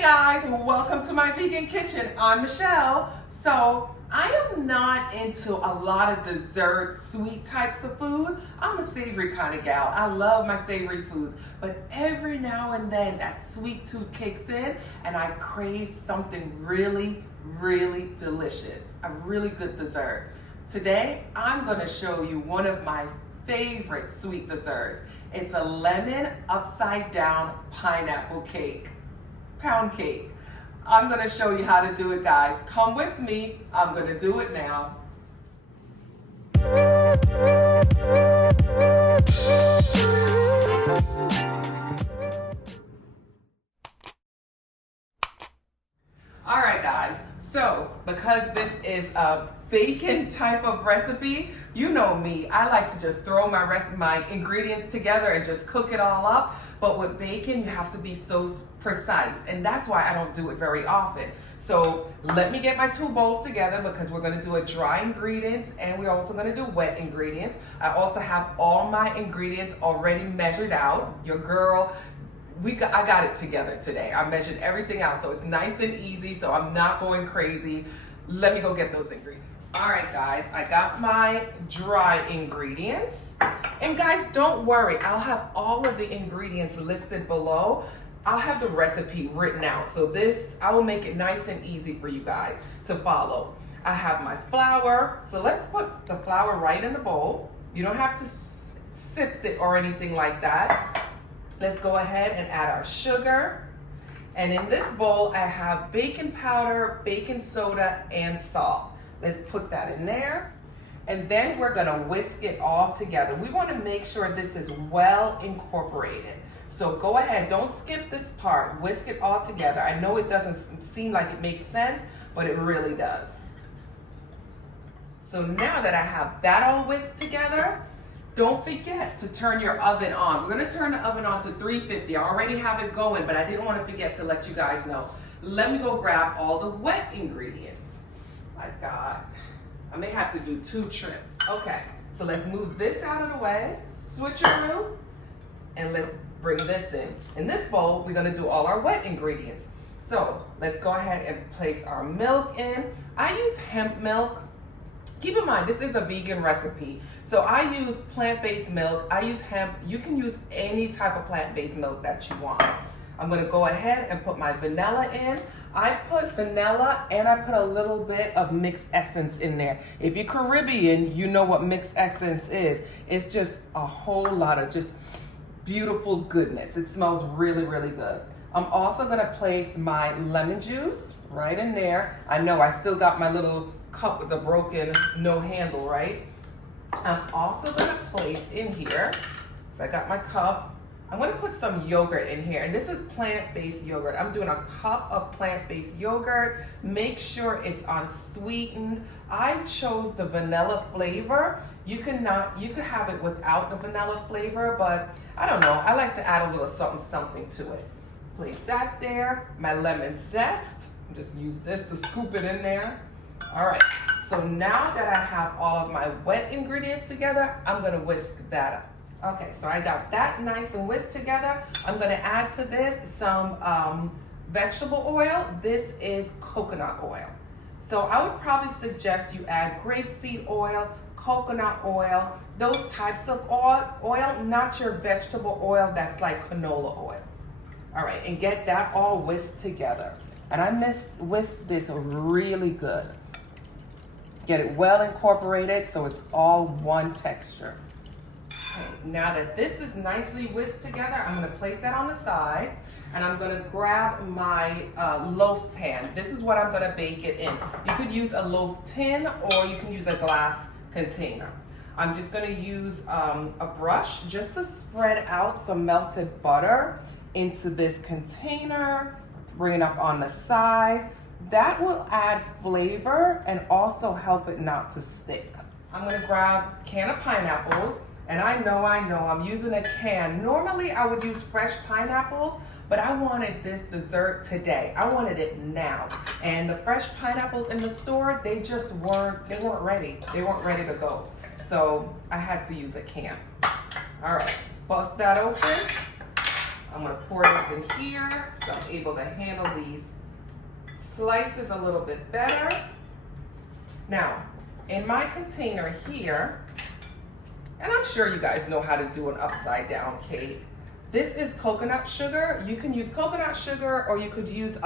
Hey guys, welcome to my vegan kitchen. I'm Michelle. So I am not into a lot of dessert, sweet types of food. I'm a savory kind of gal. I love my savory foods, but every now and then that sweet tooth kicks in and I crave something really, really delicious, a really good dessert. Today, I'm gonna show you one of my favorite sweet desserts. It's a lemon upside down pineapple cake, pound cake. I'm gonna show you how to do it, guys. Come with me, I'm gonna do it now. All right, guys, so because this is a bacon type of recipe, you know me, I like to just throw my ingredients together and just cook it all up. But with bacon, you have to be so precise, and that's why I don't do it very often. So let me get my two bowls together because we're gonna do a dry ingredients and we're also gonna do wet ingredients. I also have all my ingredients already measured out. Your girl, I got it together today. I measured everything out, so it's nice and easy, so I'm not going crazy. Let me go get those ingredients. All right, guys, I got my dry ingredients. And guys, don't worry, I'll have all of the ingredients listed below. I'll have the recipe written out, so I will make it nice and easy for you guys to follow. I have my flour, so let's put the flour right in the bowl. You don't have to sift it or anything like that. Let's go ahead and add our sugar. And in this bowl, I have baking powder, baking soda, and salt. Let's put that in there. And then we're gonna whisk it all together. We wanna make sure this is well incorporated. So go ahead, don't skip this part. Whisk it all together. I know it doesn't seem like it makes sense, but it really does. So now that I have that all whisked together, don't forget to turn your oven on. We're gonna turn the oven on to 350. I already have it going, but I didn't wanna forget to let you guys know. Let me go grab all the wet ingredients. I may have to do 2 trips. Okay, so let's move this out of the way, switcheroo, and let's bring this in. In this bowl, we're gonna do all our wet ingredients. So let's go ahead and place our milk in. I use hemp milk. Keep in mind, this is a vegan recipe. So I use plant-based milk, I use hemp. You can use any type of plant-based milk that you want. I'm gonna go ahead and put my vanilla in. I put vanilla and I put a little bit of mixed essence in there. If you're Caribbean, you know what mixed essence is. It's just a whole lot of just beautiful goodness. It smells really, really good. I'm also gonna place my lemon juice right in there. I know I still got my little cup with the broken no handle, right? I'm also gonna place in here, so I got my cup. I'm gonna put some yogurt in here, and this is plant-based yogurt. I'm doing a cup of plant-based yogurt. Make sure it's unsweetened. I chose the vanilla flavor. You could have it without the vanilla flavor, but I don't know. I like to add a little something to it. Place that there. My lemon zest. Just use this to scoop it in there. All right, so now that I have all of my wet ingredients together, I'm gonna whisk that up. Okay, so I got that nice and whisked together. I'm gonna add to this some vegetable oil. This is coconut oil. So I would probably suggest you add grapeseed oil, coconut oil, those types of oil, not your vegetable oil that's like canola oil. All right, and get that all whisked together. And I whisked this really good. Get it well incorporated so it's all one texture. Okay, now that this is nicely whisked together, I'm gonna place that on the side and I'm gonna grab my loaf pan. This is what I'm gonna bake it in. You could use a loaf tin or you can use a glass container. I'm just gonna use a brush just to spread out some melted butter into this container, bring it up on the sides. That will add flavor and also help it not to stick. I'm gonna grab a can of pineapples, and I know, I'm using a can. Normally I would use fresh pineapples, but I wanted this dessert today. I wanted it now. And the fresh pineapples in the store, they weren't ready. They weren't ready to go. So I had to use a can. All right, bust that open. I'm gonna pour this in here so I'm able to handle these slices a little bit better. Now, in my container here, and I'm sure you guys know how to do an upside down cake. This is coconut sugar. You can use coconut sugar or you could use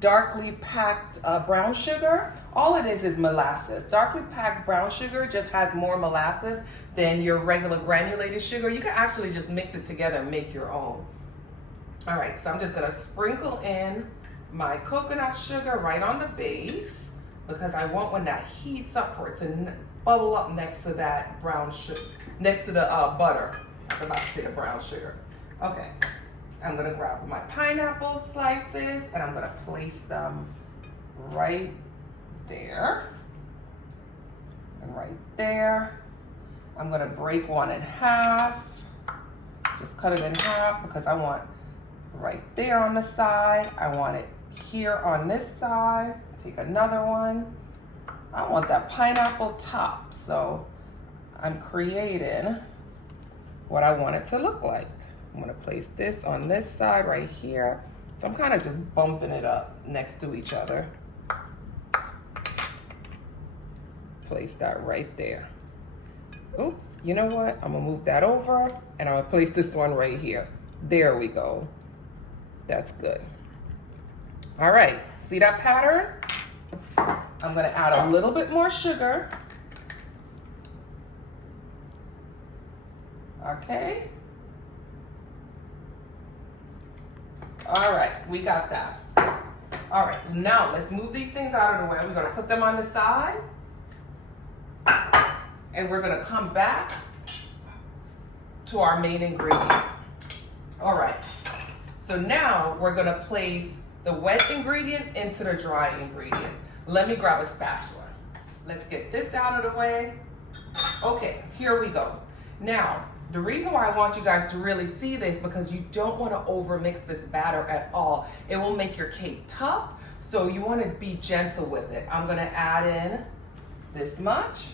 darkly packed brown sugar. All it is molasses. Darkly packed brown sugar just has more molasses than your regular granulated sugar. You can actually just mix it together and make your own. All right, so I'm just gonna sprinkle in my coconut sugar right on the base because I want when that heats up for it to bubble up next to that brown sugar, next to the butter. I was about to say the brown sugar. Okay, I'm gonna grab my pineapple slices and I'm gonna place them right there and right there. I'm gonna break one in half. Just cut it in half because I want right there on the side. I want it here on this side. Take another one. I want that pineapple top, so I'm creating what I want it to look like. I'm gonna place this on this side right here. So I'm kind of just bumping it up next to each other. Place that right there. Oops, you know what? I'm gonna move that over and I'm gonna place this one right here. There we go. That's good. All right, see that pattern? I'm gonna add a little bit more sugar. Okay. All right, we got that. All right, now let's move these things out of the way. We're gonna put them on the side. And we're gonna come back to our main ingredient. All right, so now we're gonna place the wet ingredient into the dry ingredient. Let me grab a spatula. Let's get this out of the way. Okay, here we go. Now, the reason why I want you guys to really see this because you don't want to overmix this batter at all. It will make your cake tough, so you want to be gentle with it. I'm gonna add in this much,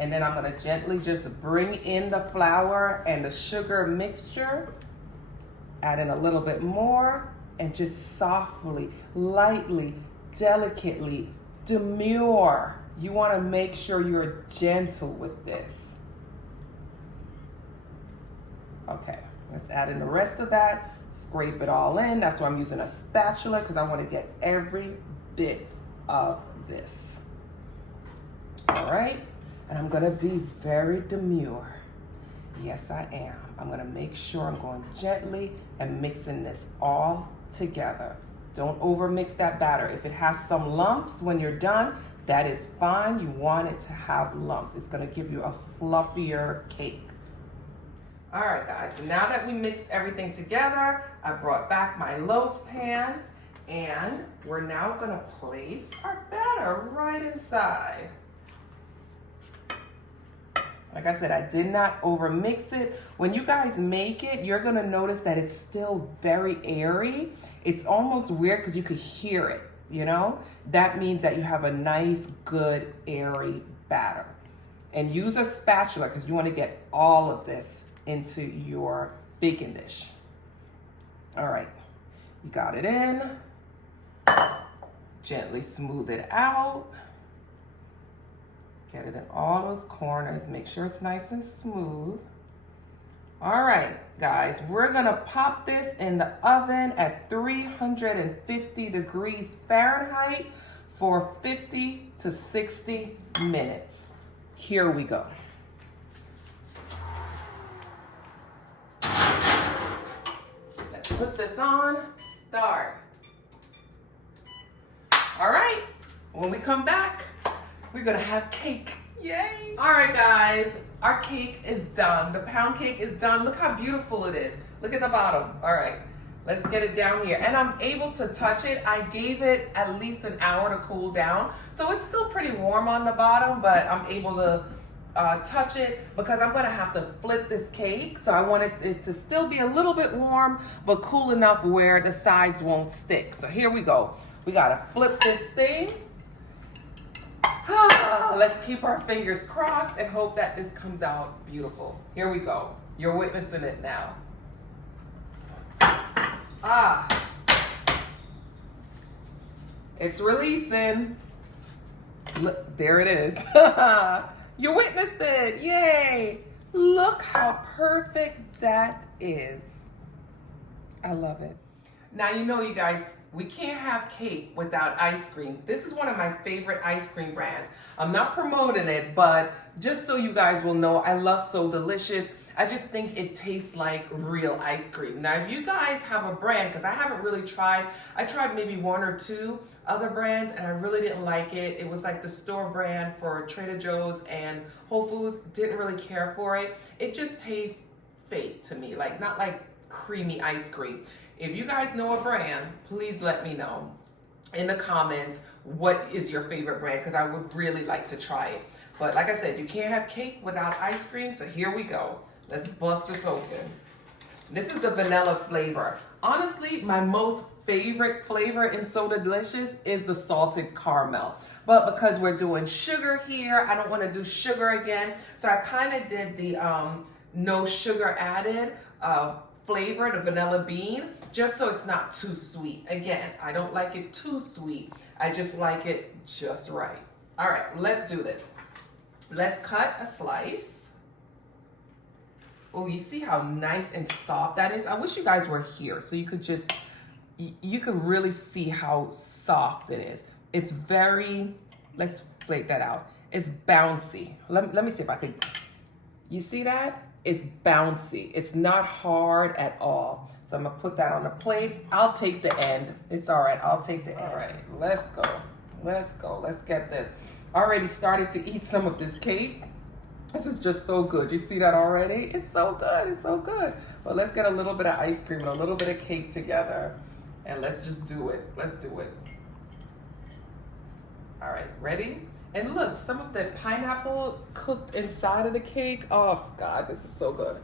and then I'm gonna gently just bring in the flour and the sugar mixture. Add in a little bit more, and just softly, lightly, delicately, demure. You want to make sure you're gentle with this. Okay, let's add in the rest of that. Scrape it all in. That's why I'm using a spatula because I want to get every bit of this. All right, and I'm going to be very demure. Yes, I am. I'm going to make sure I'm going gently and mixing this all together. Don't overmix that batter. If it has some lumps when you're done, that is fine. You want it to have lumps. It's going to give you a fluffier cake. All right, guys, so now that we mixed everything together, I brought back my loaf pan, and we're now going to place our batter right inside. Like I said, I did not overmix it. When you guys make it, you're gonna notice that it's still very airy. It's almost weird because you could hear it, you know? That means that you have a nice, good, airy batter. And use a spatula because you wanna get all of this into your baking dish. All right, you got it in. Gently smooth it out. Get it in all those corners. Make sure it's nice and smooth. All right, guys, we're gonna pop this in the oven at 350 degrees Fahrenheit for 50 to 60 minutes. Here we go. Let's put this on, start. All right, when we come back, we're gonna have cake. Yay! All right, guys, our cake is done. The pound cake is done. Look how beautiful it is. Look at the bottom. All right, let's get it down here. And I'm able to touch it. I gave it at least an hour to cool down. So it's still pretty warm on the bottom, but I'm able to touch it because I'm gonna have to flip this cake. So I want it to still be a little bit warm, but cool enough where the sides won't stick. So here we go. We gotta flip this thing. Let's keep our fingers crossed and hope that this comes out beautiful. Here we go. You're witnessing it now. Ah, it's releasing. Look, there it is. You witnessed it, yay. Look how perfect that is. I love it. Now, you know, you guys, we can't have cake without ice cream. This is one of my favorite ice cream brands. I'm not promoting it, but just so you guys will know, I love So Delicious. I just think it tastes like real ice cream. Now, if you guys have a brand, because I haven't really tried, I tried maybe 1 or 2 other brands and I really didn't like it. It was like the store brand for Trader Joe's and Whole Foods. Didn't really care for it. It just tastes fake to me, like not like creamy ice cream. If you guys know a brand, please let me know in the comments what is your favorite brand, because I would really like to try it. But like I said, you can't have cake without ice cream, so here we go. Let's bust this open. This is the vanilla flavor. Honestly, my most favorite flavor in So Delicious is the salted caramel. But because we're doing sugar here, I don't want to do sugar again. So I kind of did the no sugar added flavor, the vanilla bean, just so it's not too sweet. Again, I don't like it too sweet. I just like it just right. All right, let's do this. Let's cut a slice. Oh, you see how nice and soft that is? I wish you guys were here so you could just, you could really see how soft it is. It's very, let's flake that out. It's bouncy. Let me see if I could, you see that? It's bouncy. It's not hard at all. So I'm gonna put that on the plate. I'll take the end. It's all right, I'll take the end. All right, let's go. Let's go, let's get this. Already started to eat some of this cake. This is just so good. You see that already? It's so good, it's so good. But let's get a little bit of ice cream and a little bit of cake together. And let's just do it, let's do it. All right, ready? And look, some of the pineapple cooked inside of the cake. Oh God, this is so good.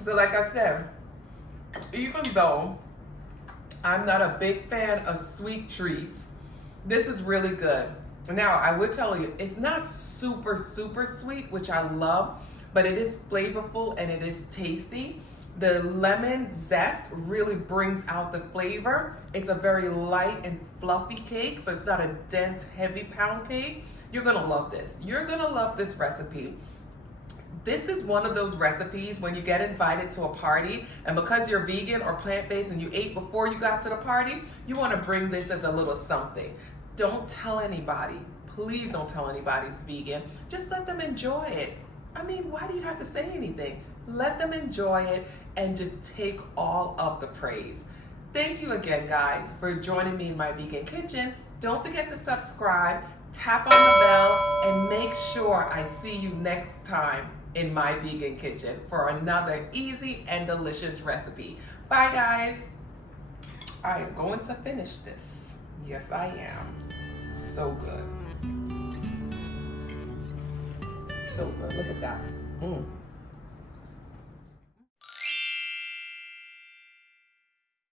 So like I said, even though I'm not a big fan of sweet treats, this is really good. Now, I would tell you, it's not super, super sweet, which I love, but it is flavorful and it is tasty. The lemon zest really brings out the flavor. It's a very light and fluffy cake, so it's not a dense, heavy pound cake. You're gonna love this. You're gonna love this recipe. This is one of those recipes when you get invited to a party, and because you're vegan or plant-based and you ate before you got to the party, you wanna bring this as a little something. Don't tell anybody. Please don't tell anybody it's vegan. Just let them enjoy it. I mean, why do you have to say anything? Let them enjoy it and just take all of the praise. Thank you again, guys, for joining me in my vegan kitchen. Don't forget to subscribe, tap on the bell, and make sure I see you next time in my vegan kitchen for another easy and delicious recipe. Bye, guys. I am going to finish this. Yes, I am. So good. So good. Look at that.